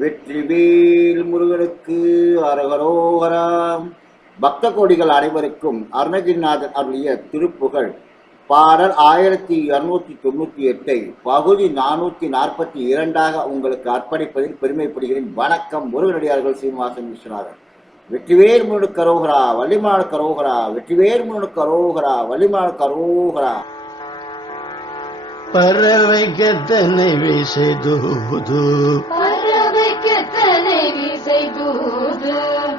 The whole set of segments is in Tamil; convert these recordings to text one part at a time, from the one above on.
வெற்றிவேல் முருகனுக்கு அரகரோகராம் பக்த கோடிகள் அனைவருக்கும் அருணகிரிநாதன் அருளிய திருப்புகழ். பாடல் ஆயிரத்தி இருநூத்தி தொண்ணூத்தி எட்டை பகுதி நானூத்தி நாற்பத்தி இரண்டாக உங்களுக்கு அர்ப்பணிப்பதில் பெருமைப்படுகிறேன். வணக்கம் முருகனடியார்கள் சீனிவாசன் விஸ்வநாதன். வெற்றிவேல் முருகனு அரோகரா வள்ளிமான கரோகரா வெற்றிவேல் முருகனு கரோகரா வள்ளிமான கரோகரா. பறவைக்கத்தனை வீசை தூது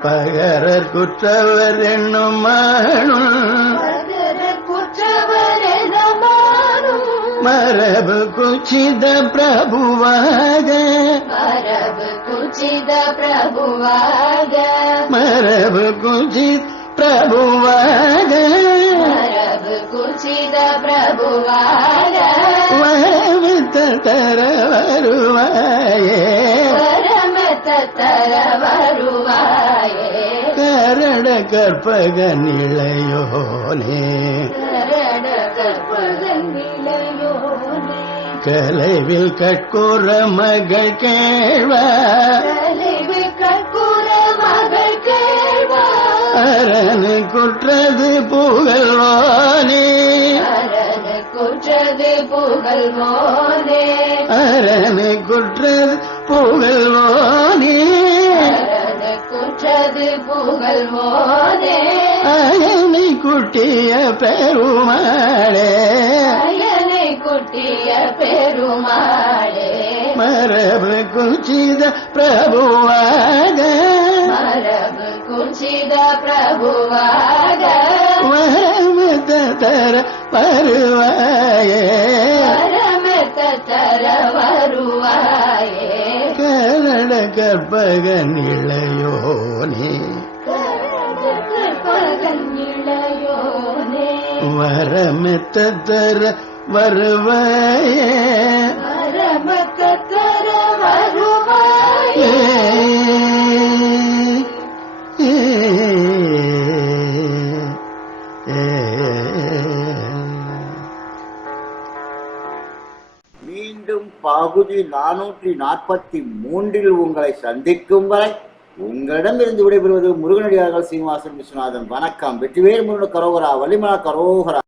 பகரர் குற்றவர் என்னும் மானும் பகர குற்றவரெனமானும் மரபு குச்சித பிரபுவாக மரபு குச்சித பிரபுவாக மரபு குச்சித் பிரபுவாக மரபு குச்சித பிரபுவாக வரவித்த தர வருவாயே வரமத்த தர வருவாயே கரட கற்பக நிலையோனே கலைவில் கட்கூற மகள் கேழ்வார் தலைவி கற்பூர மகள் கேள்வார் அரணு குற்றது புகழ்வானே. குற்றது புகழ்வோனே. அரணு குற்றது புகழ்வானே. அயனை குட்டிய பெருமாளே. அயனை குட்டிய பெருமாளே. மரபு குச்சித பிரபுவாக. மரபு குச்சித பிரபுவாக. வரமத தர வருவாயே. வரமெத்த தர வருவாயே. கரட கற்பக நிலையோனே. இளையோனே வரமெத்த தர வருவாயே. வரமெத்த தர வருவாயே மீண்டும் பகுதி நானூற்றி நாற்பத்தி மூன்றில் உங்களை சந்திக்கும் வரை உங்களிடமிருந்து விடைபெறுவது முருகனடியார்கள் சீனிவாசன் விஸ்வநாதன். வணக்கம். வெற்றிவேல் முருகன் கரோகரா வள்ளிமலா கரோகரா.